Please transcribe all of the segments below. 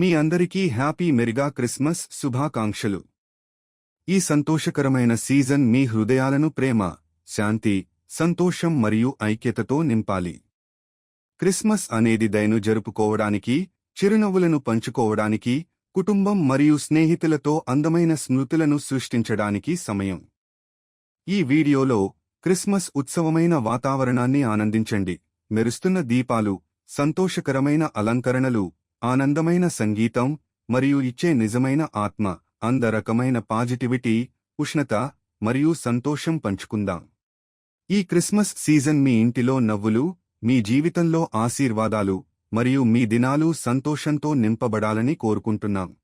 మీ అందరికీ happy మెరిగా Christmas శుభాకాంక్షలు. ఈ సంతోషకరమైన సీజన్ మీ హృదయాలను ప్రేమ, శాంతి, సంతోషం మరియు ఐక్యతతో నింపాలి. క్రిస్మస్ అనేది దయను జరుపుకోవడానికి, చిరునవ్వులను పంచుకోవడానికి, కుటుంబం మరియు స్నేహితులతో అందమైన స్మృతులను సృష్టించడానికి సమయం. ఈ వీడియోలో క్రిస్మస్ ఉత్సవమైన వాతావరణాన్ని ఆనందించండి. మెరుస్తున్న దీపాలు, సంతోషకరమైన అలంకరణలు, ఆనందమైన సంగీతం మరియు ఇచ్చే నిజమైన ఆత్మ రకమైన పాజిటివిటీ, ఉష్ణత మరియు సంతోషం పంచుకుందాం. ఈ క్రిస్మస్ సీజన్ మీ ఇంటిలో నవ్వులు, మీ జీవితంలో ఆశీర్వాదాలు మరియు మీ దినాలు సంతోషంతో నింపబడాలని కోరుకుంటున్నాం.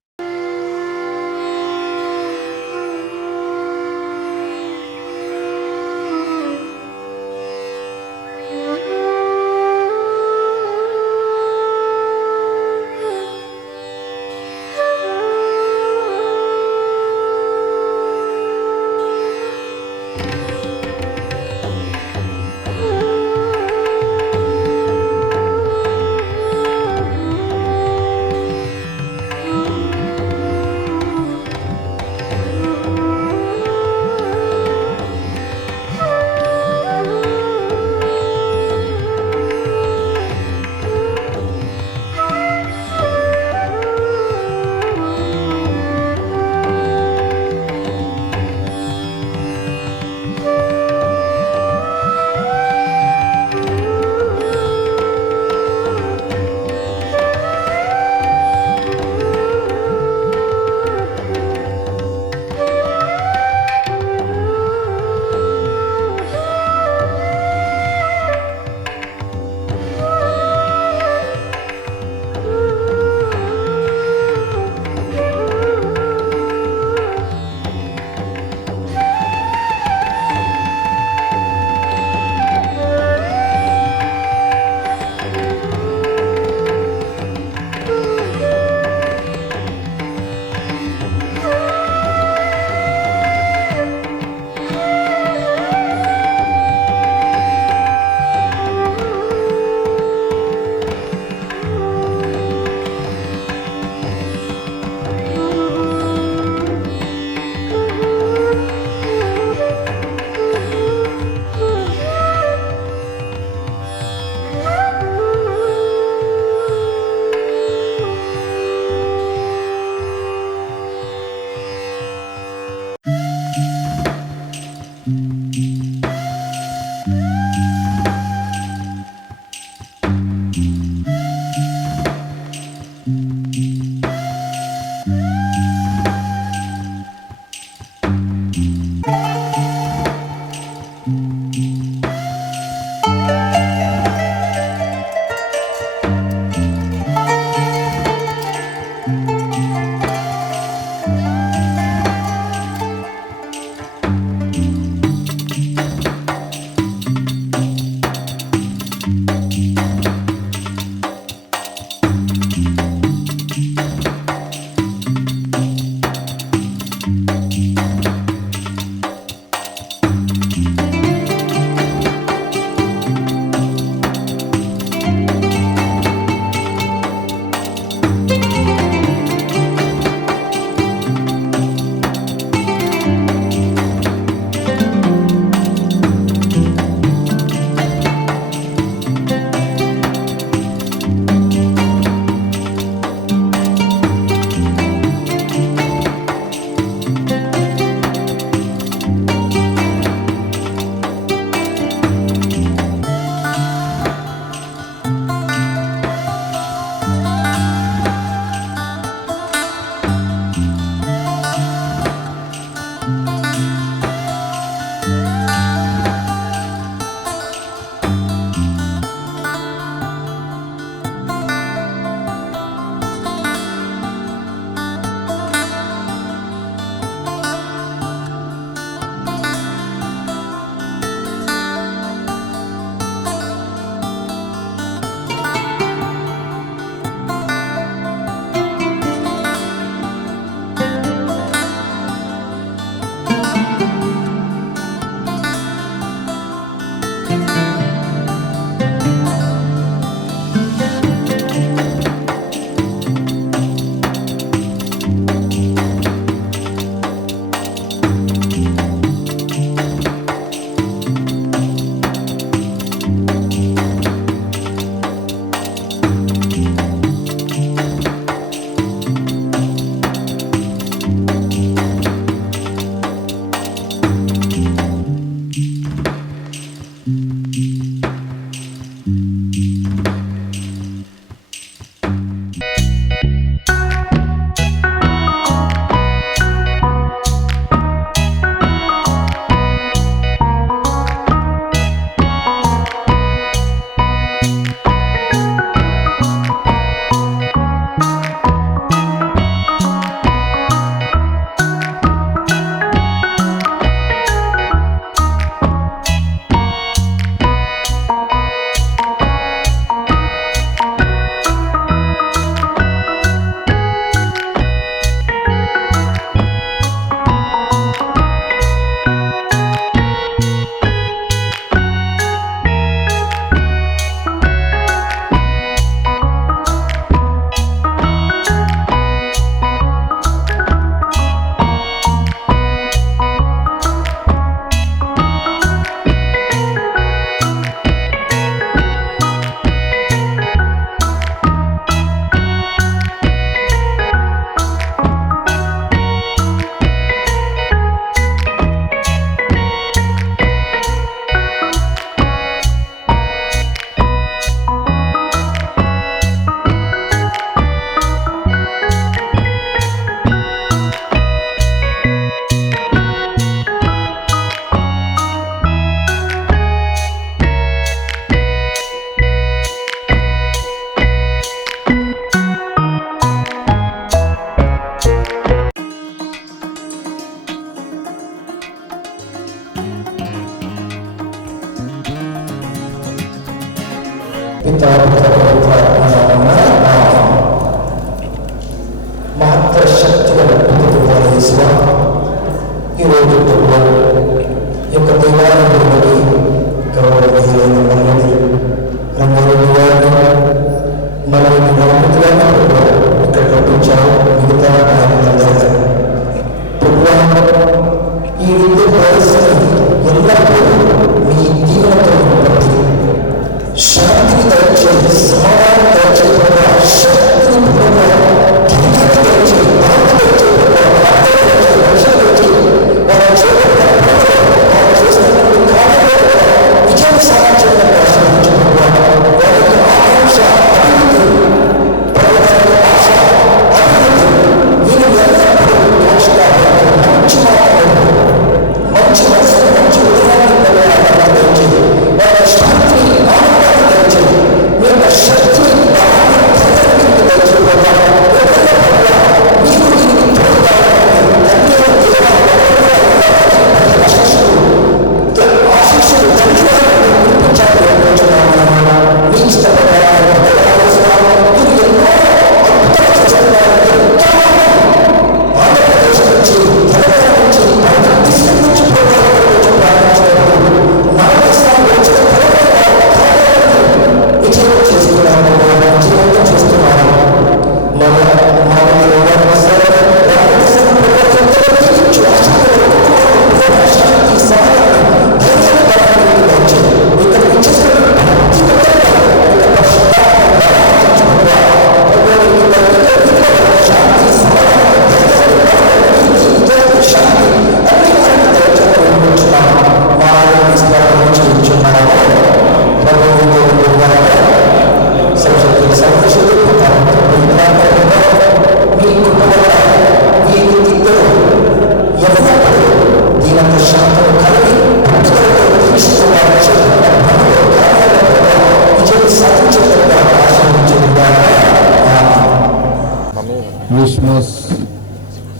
క్రిస్మస్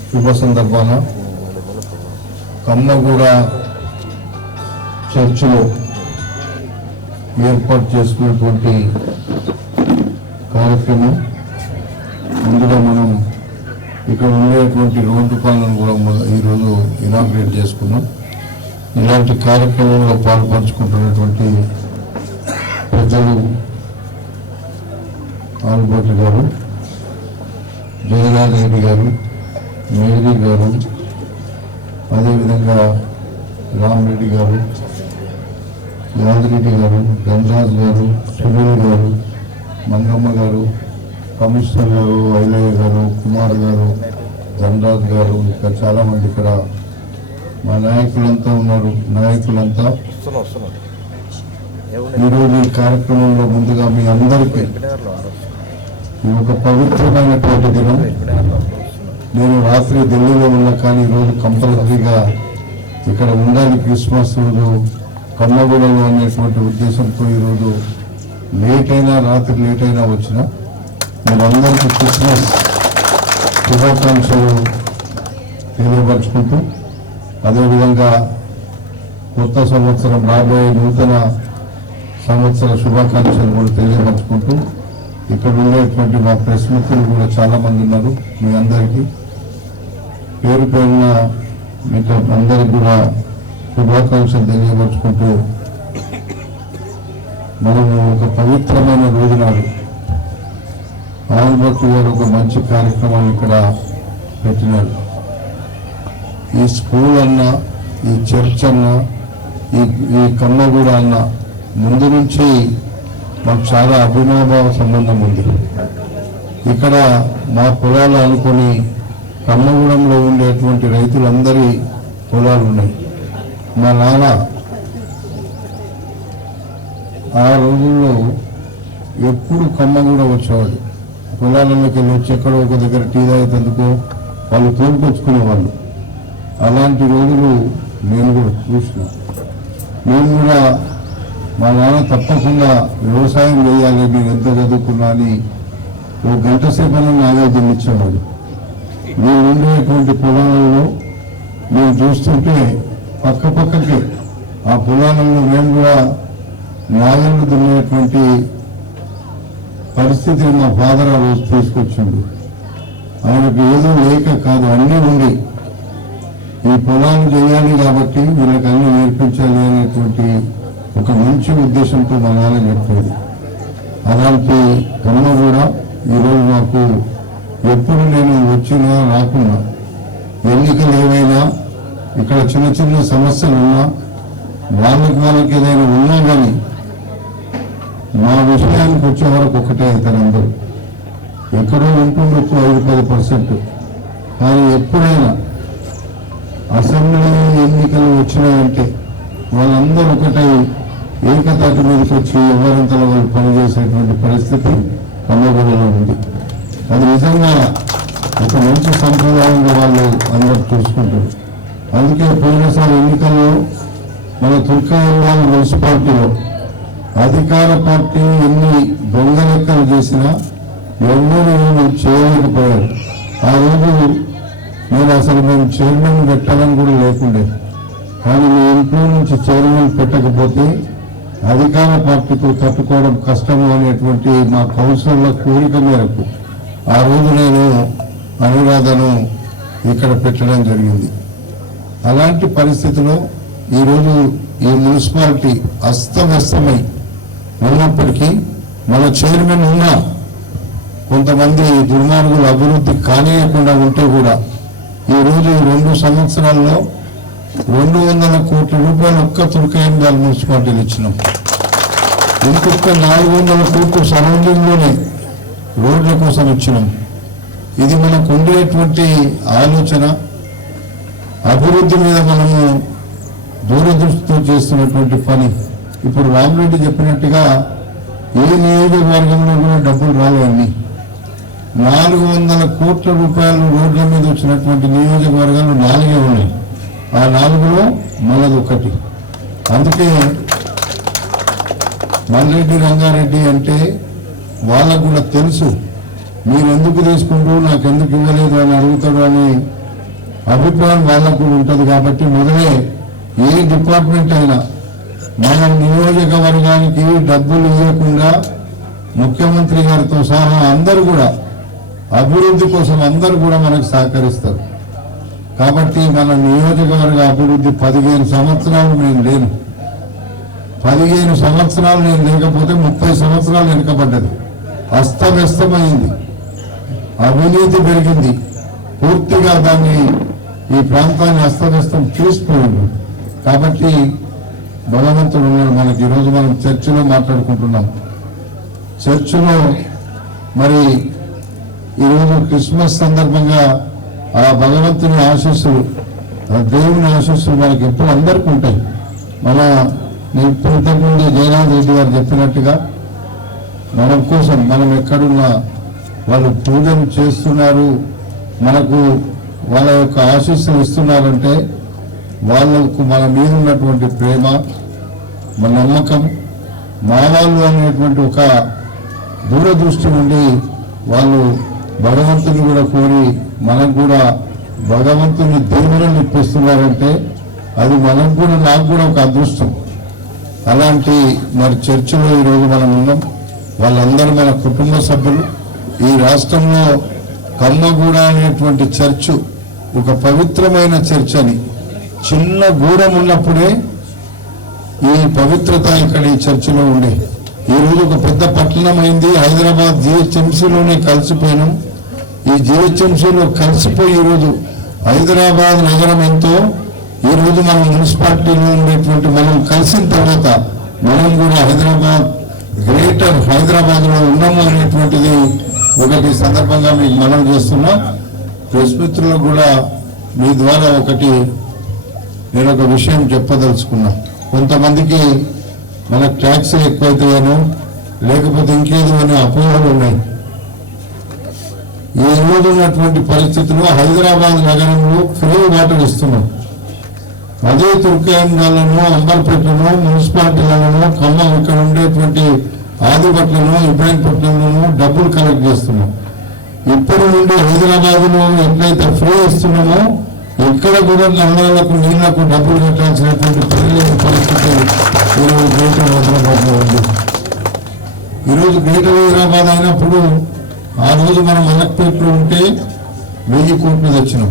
శుభ సందర్భాన కమ్మగూడ చర్చిలో ఏర్పాటు చేసుకున్నటువంటి కార్యక్రమం. ముందుగా మనం ఇక్కడ ఉండేటువంటి రోడ్డు పనులను కూడా ఈరోజు ఇనాగ్రేట్ చేసుకున్నాం. ఇలాంటి కార్యక్రమంలో పాల్పంచుకుంటున్నటువంటి పెద్దలు ఆల్బర్ట్ గారు, జయరాజ్ రెడ్డి గారు, మేరీ గారు, అదేవిధంగా రామరెడ్డి గారు, యాదిరెడ్డి గారు, ధనరాజ్ గారు, సునీల్ గారు, మంగమ్మ గారు, కమిషనర్ గారు, ఐలయ్య గారు, కుమార్ గారు, ధనరాజ్ గారు, ఇంకా చాలా మంది ఇక్కడ మా నాయకులంతా ఉన్నారు. నాయకులంతా ఈరోజు ఈ కార్యక్రమంలో ముందుగా మీ అందరికీ ఒక పవిత్రమైనటువంటి దినం. నేను రాత్రి ఢిల్లీలో ఉన్నా కానీ ఈరోజు కంపల్సరీగా ఇక్కడ ఉండాలి క్రిస్మస్ రోజు కమ్మగూడలో అనేటువంటి ఉద్దేశంతో ఈరోజు రాత్రి లేట్ అయినా వచ్చిన మీరందరికీ క్రిస్మస్ శుభాకాంక్షలు తెలియపరుచుకుంటూ, అదేవిధంగా కొత్త సంవత్సరం రాబోయే నూతన సంవత్సర శుభాకాంక్షలు కూడా తెలియపరుచుకుంటూ, ఇక్కడ ఉండేటువంటి మా ప్రెస్ మిత్రులు కూడా చాలా మంది ఉన్నారు. మీ అందరికీ పేరు పేరున మీకు అందరికి కూడా శుభాకాంక్షలు తెలియపరుచుకుంటూ, మనము ఒక పవిత్రమైన రోజు నాడు ఆల్బర్ట్ గారు ఒక మంచి కార్యక్రమాన్ని ఇక్కడ పెట్టినాడు. ఈ స్కూల్ అన్నా, ఈ చర్చ్ అన్నా, ఈ కమ్మగూడ అన్నా ముందు నుంచి మాకు చాలా అభినవభావ సంబంధం ఉంది. ఇక్కడ మా పొలాలు అనుకుని కమ్మగూడెంలో ఉండేటువంటి రైతులందరి పొలాలు ఉన్నాయి. మా నాన్న ఆ రోజుల్లో ఎప్పుడు కమ్మగూడ వచ్చేవాడు. పొలాలలోకి వెళ్ళి వచ్చి ఎక్కడో ఒక దగ్గర టీ తాగేందుకు వాళ్ళు తోలుకొచ్చుకునేవాళ్ళు. అలాంటి రోజులు నేను కూడా చూసిన. నేను కూడా మా నాన్న తప్పకుండా వ్యవసాయం చేయాలి, నేను ఎంత చదువుకున్నా అని ఓ గంట సేపైనా నాగార్జున ఇచ్చేవాడు. నేను ఉండేటువంటి పొలాలలో నేను చూస్తుంటే పక్కకి ఆ పొలాలలో మేము కూడా నాగళ్ళు దున్నేటువంటి పరిస్థితిని మా ఫాదర్ ఆ రోజు తీసుకొచ్చిండు. ఆయనకు ఏదో లేక కాదు, అన్నీ ఉండి ఈ పొలాలు చేయాలి కాబట్టి వీళ్ళకి అన్ని నేర్పించాలి అనేటువంటి ఒక మంచి ఉద్దేశంతో మా నాన్న చెప్పేది. అలాంటి కమ్మ కూడా ఈరోజు నాకు ఎప్పుడు నేను వచ్చినా రాకున్నా, ఎన్నికలు ఏవైనా ఇక్కడ చిన్న చిన్న సమస్యలు ఉన్నా, వాళ్ళకి ఏదైనా ఉన్నా కానీ మా విషయానికి వచ్చే వరకు ఒకటే అవుతారు. అందరూ ఎక్కడో ఉంటుండొచ్చు 5-10%, కానీ ఎప్పుడైనా అసెంబ్లీ ఎన్నికలు వచ్చినాయంటే వాళ్ళందరూ ఒకటై ఏకతాటి మీదకి వచ్చి ఎవరింతలో వాళ్ళు పనిచేసేటువంటి పరిస్థితి కమ్మగూడలో ఉంది. అది నిజంగా ఒక మంచి సంప్రదాయంగా వాళ్ళు అందరూ చూసుకుంటారు. అందుకే పోయినసారి ఎన్నికల్లో మన తుర్కాయ మున్సిపాలిటీలో అధికార పార్టీ ఎన్ని దొంగ లెక్కలు చేసినా ఎవరు చేయలేకపోయారు. ఆ రోజు నేను అసలు మేము చైర్మన్ పెట్టాలని కూడా లేకుండే, కానీ మీ ఇంట్లో నుంచి చైర్మన్ పెట్టకపోతే అధికార పార్టీతో తట్టుకోవడం కష్టము అనేటువంటి మా కౌన్సిలర్ల కోరిక మేరకు ఆ రోజు నేను అనురాధను ఇక్కడ పెట్టడం జరిగింది. అలాంటి పరిస్థితిలో ఈరోజు ఈ మున్సిపాలిటీ అస్తవ్యస్తమై ఉన్నప్పటికీ మన చైర్మన్ ఉన్నా కొంతమంది దుర్మార్గులు అభివృద్ధి కానియకుండా ఉంటే కూడా ఈరోజు 2 సంవత్సరాల్లో 200 కోట్ల రూపాయలు ఒక్క తుర్కాయందాల్ మున్సిపాలిటీలు ఇచ్చినాం. ఇంకొక 400 కోట్లు సరౌండింగ్లోనే రోడ్ల కోసం ఇచ్చినాం. ఇది మనకు ఉండేటువంటి ఆలోచన, అభివృద్ధి మీద మనము దూరదృష్టితో చేస్తున్నటువంటి పని. ఇప్పుడు రామరెడ్డి చెప్పినట్టుగా ఏ నియోజకవర్గంలో కూడా డబ్బులు రాలేవన్నీ 400 కోట్ల రూపాయలు రోడ్ల మీద వచ్చినటువంటి నియోజకవర్గాలు 4 ఉన్నాయి. ఆ 4లో మనది ఒకటి. అందుకే మల్రెడ్డి రంగారెడ్డి అంటే వాళ్ళకు కూడా తెలుసు మీరు ఎందుకు తీసుకుంటూ నాకు ఎందుకు ఇవ్వలేదు అని అడుగుతాడు అని అభిప్రాయం వాళ్ళకు కూడా ఉంటుంది. కాబట్టి మొదలే ఏ డిపార్ట్మెంట్ అయినా మన నియోజకవర్గానికి డబ్బులు ఇవ్వకుండా ముఖ్యమంత్రి గారితో సహా అందరూ కూడా అభివృద్ధి కోసం అందరూ కూడా మనకు సహకరిస్తారు. కాబట్టి మన నియోజకవర్గ అభివృద్ధి 15 సంవత్సరాలు నేను లేను. 15 సంవత్సరాలు నేను లేకపోతే 30 సంవత్సరాలు వెనుకబడ్డది. అస్తవ్యస్తమైంది, అవినీతి పెరిగింది, పూర్తిగా దాన్ని ఈ ప్రాంతాన్ని అస్తవ్యస్తం చేసిపోయింది. కాబట్టి భగవంతుడు ఉన్నాడు మనకి. ఈరోజు మనం చర్చిలో మాట్లాడుకుంటున్నాం. చర్చిలో మరి ఈరోజు క్రిస్మస్ సందర్భంగా ఆ భగవంతుని ఆశీస్సులు, ఆ దేవుని ఆశీస్సులు మనకి ఎప్పుడు అందరికీ ఉంటాయి. మన ఇంతకుముందు జయనాథ్ రెడ్డి గారు చెప్పినట్టుగా మన కోసం మనం ఎక్కడున్నా వాళ్ళు పూజలు చేస్తున్నారు, మనకు వాళ్ళ యొక్క ఆశీస్సులు ఇస్తున్నారంటే వాళ్ళకు మన మీద ఉన్నటువంటి ప్రేమ, మన నమ్మకం, మా వాళ్ళు అనేటువంటి ఒక దూరదృష్టి నుండి వాళ్ళు భగవంతుని కూడా కోరి మనకు కూడా భగవంతుని దేవులను ఇప్పిస్తున్నారంటే అది మనకు కూడా, నాకు కూడా ఒక అదృష్టం. అలాంటి మరి చర్చిలో ఈరోజు మనం ఉన్నాం. వాళ్ళందరూ మన కుటుంబ సభ్యులు. ఈ రాష్ట్రంలో కమ్మగూడ అనేటువంటి చర్చు ఒక పవిత్రమైన చర్చ్ అని, చిన్న గూడెం ఉన్నప్పుడే ఈ పవిత్రత ఇక్కడ ఈ చర్చిలో ఉండే. ఈరోజు ఒక పెద్ద పట్టణం అయింది. హైదరాబాద్ జిహెచ్ఎంసీలోనే కలిసిపోయినాం. ఈ జిహెచ్ఎంసీలో కలిసిపోయి ఈరోజు హైదరాబాద్ నగరం ఎంతో, ఈరోజు మనం మున్సిపాలిటీలో ఉండేటువంటి మనం కలిసిన తర్వాత మనం కూడా హైదరాబాద్, గ్రేటర్ హైదరాబాద్ లో ఉన్నాము అనేటువంటిది ఒకటి సందర్భంగా మీకు మనం చేస్తున్నా. ప్రెస్ మిత్రులకు కూడా మీ ద్వారా నేను ఒక విషయం చెప్పదలుచుకున్నా. కొంతమందికి మన ట్యాక్స్ ఎక్కువైతాయనో లేకపోతే ఇంకేదో అనే అపోహలు ఉన్నాయి. ఈ రోజు ఉన్నటువంటి పరిస్థితుల్లో హైదరాబాద్ నగరంలో ఫ్రీ వాటర్ ఇస్తున్నాం. అదే తుర్కాయంగాలను, అంబర్పేటలో, మున్సిపాలిటీలను, ఖమ్మం ఇక్కడ ఉండేటువంటి ఆదిపట్నంలో, ఇబ్రాహీంపట్నంలోనూ డబ్బులు కలెక్ట్ చేస్తున్నాం. ఇప్పటి నుండి హైదరాబాద్ లో ఎట్లయితే ఫ్రీ ఇస్తున్నామో ఎక్కడ కూడా నల్లాలకు, నీళ్లకు డబ్బులు కట్టాల్సినటువంటి పరిస్థితి ఈరోజు గ్రేటర్ హైదరాబాద్ లో ఉంది. ఈరోజు గ్రేటర్ హైదరాబాద్ అయినప్పుడు ఆ రోజు మనం మలక్పేటలో ఉంటే 1000 కోట్లు తెచ్చినాం.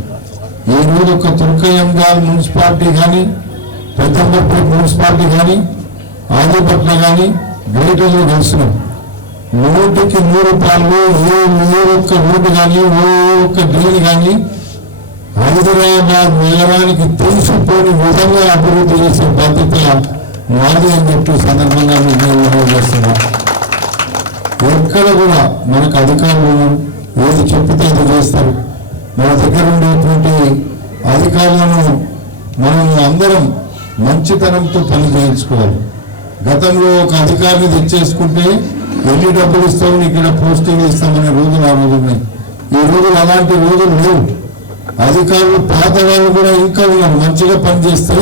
ఈ రోజు ఒక తుర్కయంగాల్ మున్సిపాలిటీ కానీ, పెద్దంబర్పేట మున్సిపాలిటీ కానీ, ఆదిపట్నం కానీ గ్రేటర్లో కలిసినాం. 100కి 100 రూపాయలు ఏ ఒక్క రోడ్డు కానీ, ఏ ఒక్క డ్రైన్ కానీ హైదరాబాద్ నగరానికి తెలిసిపోని విధంగా అభివృద్ధి చేసే బాధ్యత మాది అని చెప్పి సందర్భంగా మేము చేస్తున్నాం. ఎక్కడ కూడా మనకు అధికారులు ఏది చెప్పితే అది చేస్తారు. మన దగ్గర ఉండేటువంటి అధికారులను మనం అందరం మంచితనంతో పని చేయించుకోవాలి. గతంలో ఒక అధికారిని తెచ్చేసుకుంటే ఎన్ని డబ్బులు ఇస్తావు, ఇక్కడ పోస్టింగ్ ఇస్తామనే రోజులు ఆ రోజు ఉన్నాయి. ఈ రోజులు అలాంటి రోజులు లేవు. అధికారులు పాత వాళ్ళు కూడా ఇంకా ఉన్నారు. మంచిగా పనిచేస్తే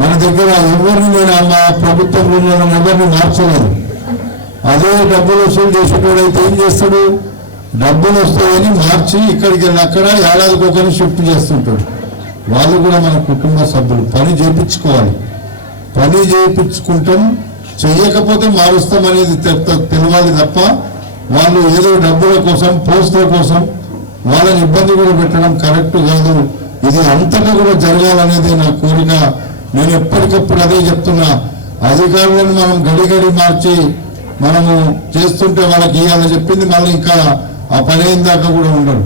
మన దగ్గర ఎవరిని నేను మా ప్రభుత్వంలో ఉన్న ఎవరిని మార్చలేదు. అదే డబ్బులు వసూలు చేసేటోడైతే ఏం చేస్తాడు, డబ్బులు వస్తాయని మార్చి ఇక్కడికి వెళ్ళి అక్కడ ఏడాదికి ఒకరిని షిఫ్ట్ చేస్తుంటాడు. వాళ్ళు కూడా మన కుటుంబ సభ్యులు. పని చేయించుకోవాలి. పని చేయించుకుంటాం, చెయ్యకపోతే మారుస్తాం అనేది తెలియాలి తప్ప వాళ్ళు ఏదో డబ్బుల కోసం, పోస్టుల కోసం వాళ్ళని ఇబ్బంది కూడా పెట్టడం కరెక్ట్ కాదు. ఇది అంతటా కూడా జరగాలనేది నా కోరిక. నేను ఎప్పటికప్పుడు అదే చెప్తున్నా. అధికారులను మనం గడి మార్చి మనము చేస్తుంటే వాళ్ళకి ఇవ్వాలని చెప్పింది మళ్ళీ ఇంకా ఆ పని అయిన దాకా కూడా ఉండరు.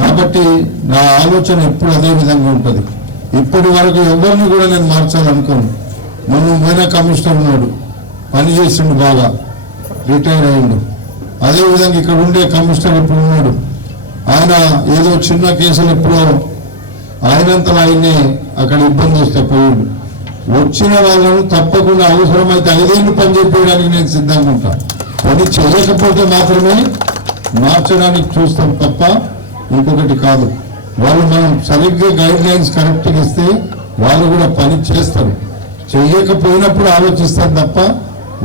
కాబట్టి నా ఆలోచన ఎప్పుడు అదే విధంగా ఉంటుంది. ఇప్పటి వరకు ఎవరిని కూడా నేను మార్చాలనుకోను. మనం పోయిన కమిషనర్ ఉన్నాడు, పని చేసిండు, బాగా రిటైర్ అయ్యిండు. అదేవిధంగా ఇక్కడ ఉండే కమిషనర్ ఇప్పుడు ఉన్నాడు. ఆయన ఏదో చిన్న కేసులు ఎప్పుడో ఆయనంతలో ఆయన్ని అక్కడ ఇబ్బంది వస్తే పోయిండు. వచ్చిన వాళ్ళను తప్పకుండా అవసరమైతే 5 ఏళ్ళు పని చేయడానికి నేను సిద్ధంగా ఉంటా. పని చేయకపోతే మాత్రమే మార్చడానికి చూస్తాం తప్ప ఇంకొకటి కాదు. వాళ్ళు మనం సరిగ్గా గైడ్ లైన్స్ కరెక్ట్గా ఇస్తే వాళ్ళు కూడా పని చేస్తారు. చేయకపోయినప్పుడు ఆలోచిస్తారు తప్ప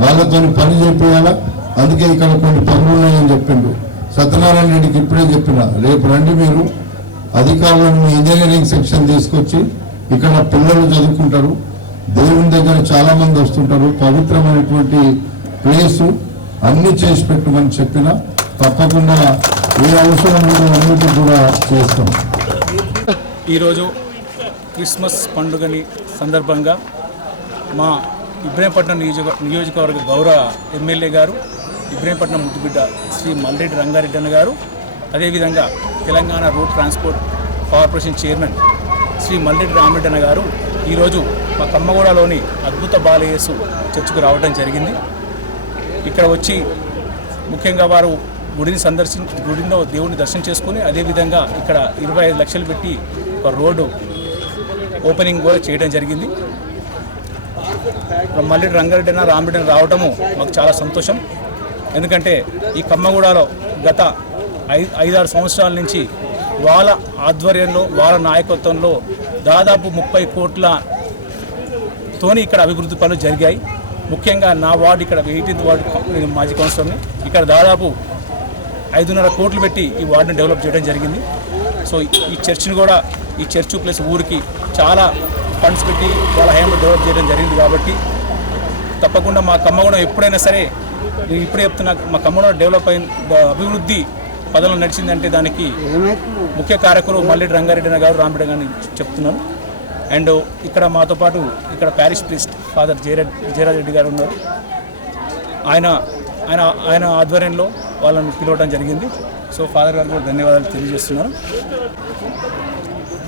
వాళ్ళతో పని చేయాలా. అందుకే ఇక్కడ కొన్ని పనులు ఉన్నాయని చెప్పిండు. సత్యనారాయణ రెడ్డికి ఇప్పుడే చెప్పిన, రేపు రండి మీరు, అధికారులను ఇంజనీరింగ్ సెక్షన్ తీసుకొచ్చి ఇక్కడ పిల్లలు చదువుకుంటారు, దేవుని దగ్గర చాలా మంది వస్తుంటారు, పవిత్రమైనటువంటి ప్లేసు అన్ని చేసి పెట్టమని చెప్పిన తప్పకుండా ఏ అవసరం అన్నిటి కూడా చేస్తాం. ఈరోజు క్రిస్మస్ పండుగని సందర్భంగా మా ఇబ్రహీంపట్నం నియోజకవర్గ గౌరవ ఎమ్మెల్యే గారు, ఇబ్రహీంపట్నం ముద్దుబిడ్డ శ్రీ మల్రెడ్డి రంగారెడ్డి అన్న గారు, అదేవిధంగా Telangana road transport corporation chairman Shri Malreddy Ramareddy అన్న గారు ఈరోజు మా కమ్మగూడలోని అద్భుత బాలయేసు చర్చికి రావడం జరిగింది. ఇక్కడ వచ్చి ముఖ్యంగా వారు గుడిలో దేవుడిని దర్శనం చేసుకుని అదేవిధంగా ఇక్కడ 25 లక్షలు పెట్టి ఒక రోడ్డు ఓపెనింగ్ కూడా చేయడం జరిగింది. మల్రెడ్డి రంగారెడ్డి అన్న రామరెడ్డి అన్న రావడము మాకు చాలా సంతోషం. ఎందుకంటే ఈ కమ్మగూడలో గత 5-6 సంవత్సరాల నుంచి వాళ్ళ ఆధ్వర్యంలో వాళ్ళ నాయకత్వంలో దాదాపు 30 కోట్లతోని ఇక్కడ అభివృద్ధి పనులు జరిగాయి. ముఖ్యంగా నా వార్డు ఇక్కడ 18th వార్డు నేను మాజీ కౌన్సిలర్ని, ఇక్కడ దాదాపు 5.5 కోట్లు పెట్టి ఈ వార్డుని డెవలప్ చేయడం జరిగింది. సో ఈ చర్చిని కూడా ఈ చర్చ్ ప్లస్ ఊరికి చాలా ఫండ్స్ పెట్టి వాళ్ళ హయాంలో డెవలప్ చేయడం జరిగింది. కాబట్టి తప్పకుండా మా కమ్మగూడెం ఎప్పుడైనా సరే, నేను ఇప్పుడే చెప్తున్నా, మా కమ్మగూడెం డెవలప్ అయిన అభివృద్ధి పదంలో నడిచిందంటే దానికి ముఖ్య కారకులు మల్రెడ్డి రంగారెడ్డి గారు, రామరెడ్డి గారిని చెప్తున్నాను. అండ్ ఇక్కడ మాతో పాటు ఇక్కడ parish priest father Jayaraj Reddy గారు ఉన్నారు. ఆయన ఆధ్వర్యంలో వాళ్ళని పిలవడం జరిగింది. సో ఫాదర్ గారు కూడా ధన్యవాదాలు తెలియజేస్తున్నాను.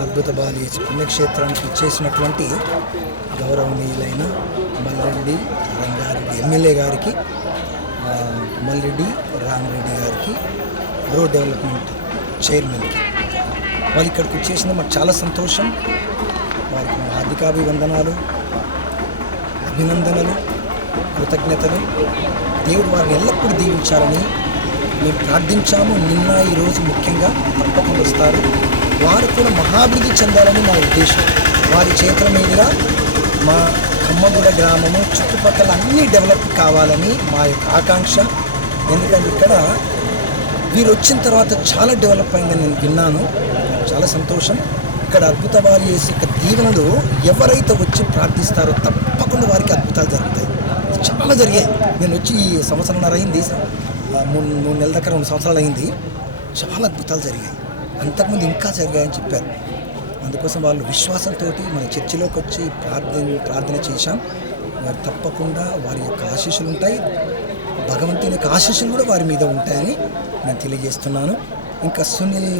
అద్భుత బాలయేసు పుణ్యక్షేత్రానికి ఇచ్చేసినటువంటి గౌరవనీయులైన మల్రెడ్డి రంగారెడ్డి ఎమ్మెల్యే గారికి, మల్రెడ్డి రామరెడ్డి గారికి, రోడ్ డెవలప్మెంట్ చైర్మన్కి, వాళ్ళు ఇక్కడికి వచ్చేసిన మాకు చాలా సంతోషం. వారికి మా హార్దికాభివందనాలు, అభినందనలు, కృతజ్ఞతలు. దేవుడు వారిని ఎల్లప్పుడూ దీవించాలని మేము ప్రార్థించాము. నిన్న ఈరోజు ముఖ్యంగా తప్పకుండా వస్తారు. వారు కూడా మహాభివృద్ధి చెందాలని మా ఉద్దేశం. వారి చేతుల మీదుగా మా కమ్మగూడ గ్రామము చుట్టుపక్కల అన్నీ డెవలప్ కావాలని మా యొక్క ఆకాంక్ష. ఎందుకంటే ఇక్కడ వీరు వచ్చిన తర్వాత చాలా డెవలప్ అయిందని నేను విన్నాను. చాలా సంతోషం. ఇక్కడ అద్భుత బాలయేసు యొక్క దీవెనలు ఎవరైతే వచ్చి ప్రార్థిస్తారో తప్పకుండా వారికి అద్భుతాలు జరుగుతాయి. చాలా జరిగాయి. నేను వచ్చి ఈ సంవత్సరంన్నర అయింది, 3 నెలల దగ్గర 2 సంవత్సరాలు అయింది. చాలా అద్భుతాలు జరిగాయి. అంతకుముందు ఇంకా జరిగాయని చెప్పారు. అందుకోసం వాళ్ళు విశ్వాసంతో మన చర్చిలోకి వచ్చి ప్రార్థన చేశాం. వారు తప్పకుండా వారి యొక్క ఆశీస్సులు ఉంటాయి, భగవంతుని యొక్క ఆశీస్సులు కూడా వారి మీద ఉంటాయని నేను తెలియజేస్తున్నాను. ఇంకా సునీల్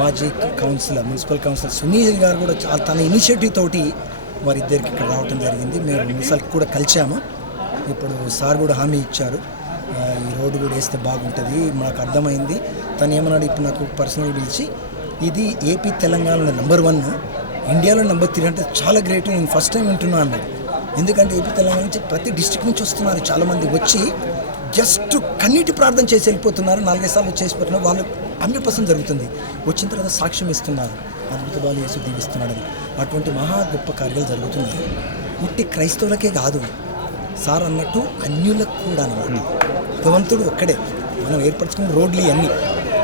మాజీ కౌన్సిలర్, మున్సిపల్ కౌన్సిలర్ సునీల్ గారు కూడా తన ఇనిషియేటివ్ తోటి వారిద్దరికి ఇక్కడ రావడం జరిగింది. మేము మున్సిపల్కి కూడా కలిసాము. ఇప్పుడు సార్ కూడా హామీ ఇచ్చారు, ఈ రోడ్డు కూడా వేస్తే బాగుంటుంది. మాకు అర్థమైంది. తను ఏమన్నాడు, ఇప్పుడు నాకు పర్సనల్ పిలిచి, ఇది ఏపీ తెలంగాణలో నెంబర్ 1, ఇండియాలో నెంబర్ 3 అంటే చాలా గ్రేట్, నేను ఫస్ట్ టైం వింటున్నాను అన్నాడు. ఎందుకంటే ఏపీ తెలంగాణ నుంచి ప్రతి డిస్ట్రిక్ట్ నుంచి వస్తున్నారు చాలామంది, వచ్చి జస్ట్ కన్నీటి ప్రార్థన చేసి వెళ్ళిపోతున్నారు. 4-5 సార్లు చేసిపోతున్నారు. వాళ్ళు 100% జరుగుతుంది. వచ్చిన తర్వాత సాక్ష్యం ఇస్తున్నారు, అద్భుత బాలయేసు దీవిస్తున్నాడని. అటువంటి మహా గొప్ప కార్యాలు జరుగుతున్నాయి. పుట్టి క్రైస్తవులకే కాదు సార్ అన్నట్టు, అన్యులకు కూడా అన్నమాట. భగవంతుడు ఒక్కడే, మనం ఏర్పరచుకున్న రోడ్లు ఇవన్నీ.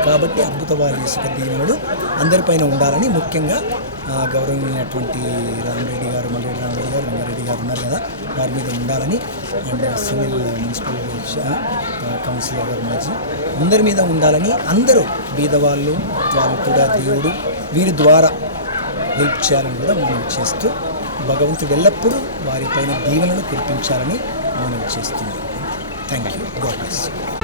కాబట్టి అద్భుత బాలయేసు దీవెనలు అందరిపైన ఉండాలని, ముఖ్యంగా గౌరవమైనటువంటి రామరెడ్డి గారు, మల్రెడ్డి రామరెడ్డి గారు, రంగారెడ్డి గారు ఉన్నారు కదా, వారి మీద ఉండాలని. అండ్ సునీల్ మున్సిపల్ కౌన్సిలర్ గారు మాజీ, అందరి మీద ఉండాలని, అందరూ బీదవాళ్ళు వాళ్ళు కూడా దేవుడు వీరి ద్వారా హెల్ప్ చేయాలని కూడా మనం చేస్తూ, భగవంతుడు ఎల్లప్పుడూ వారిపైన దీవెనలు కురిపించాలని మనం చేస్తున్నాం. Thank you. God bless you.